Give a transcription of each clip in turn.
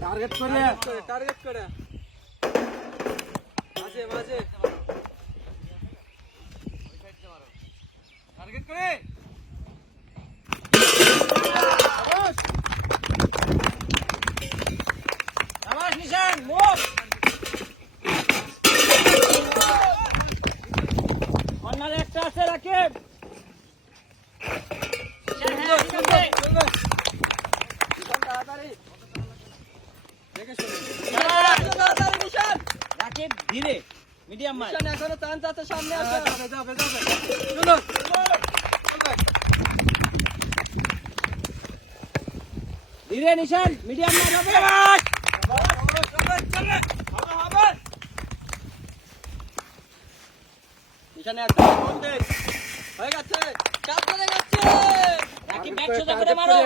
target করে মাঝে মাঝে টার্গেট করে আবাস নিশান মুভ কর্নারে একটা আছে রাকিব রাকিব ধীরে মিডিয়াম মার এখনো চান্স আছে সামনে আছে যাবে চলো ধীরে নিশান মিডিয়াম মার হবে হবে নিশানে একটা গোল দে হয়ে গেছে চাপ করে যাচ্ছে রাকিব ব্যাক সোজা করে মারো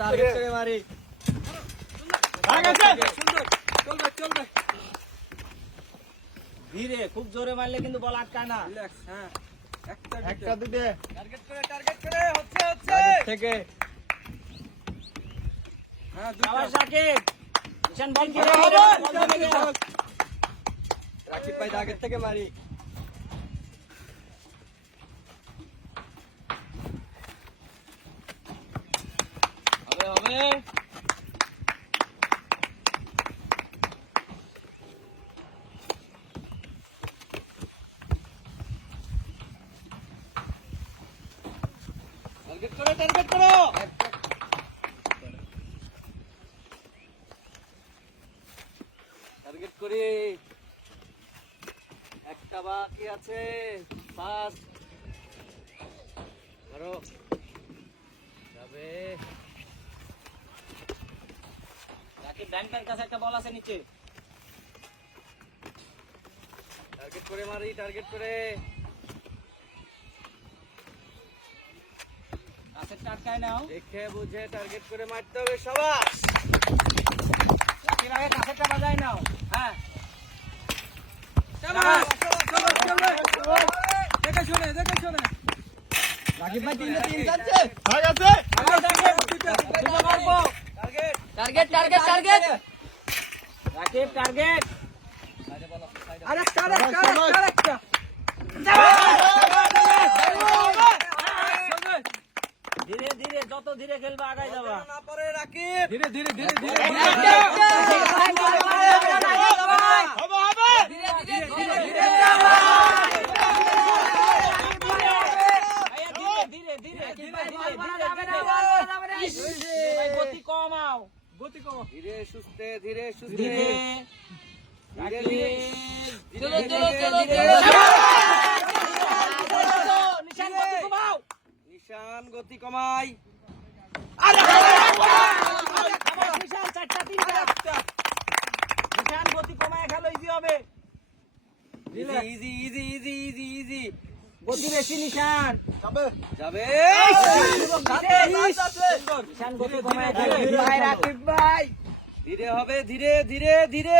টার্গেট করে মারি সুন্দর চলবে ধীরে খুব জোরে মারলে কিন্তু বল আটকায় না রিল্যাক্স হ্যাঁ একটা দুটো টার্গেট করে হচ্ছে থেকে হ্যাঁ দুটো সাকিব নিশান বল করে রাকিব ভাই টার্গেট থেকে মারি হবে টার্গেট করো টার্গেট করি একটা বাকি আছে পাস ধরো যাবে রাকিব ব্যাংকের কাছে একটা বল আছে নিচে টার্গেট করে মারি টার্গেট করে কাছেরটা আটকায় নাও দেখে বুঝে টার্গেট করে মারতে হবে শাবাশ রাকিব আগে কাছেরটা বাজায় নাও হ্যাঁ শাবাশ চলো দেখে শুনে রাকিব ভাই 3 যাচ্ছে হয়ে গেছে দুটো মারবো টার্গেট রাকিব টার্গেট আরেকটা ধীরে যত ধীরে খেলবে আগায় যাবা না পারে রাকিব ধীরে ধীরে গতি কমাও ধীরে সুস্থে নিশান গতি কমাই নিশান গতি কমায় খেলো ইজি হবে ইজি গতি বেশি নিশান যাবে নিশান গতি কমায় রাকিব ভাই ধীরে হবে ধীরে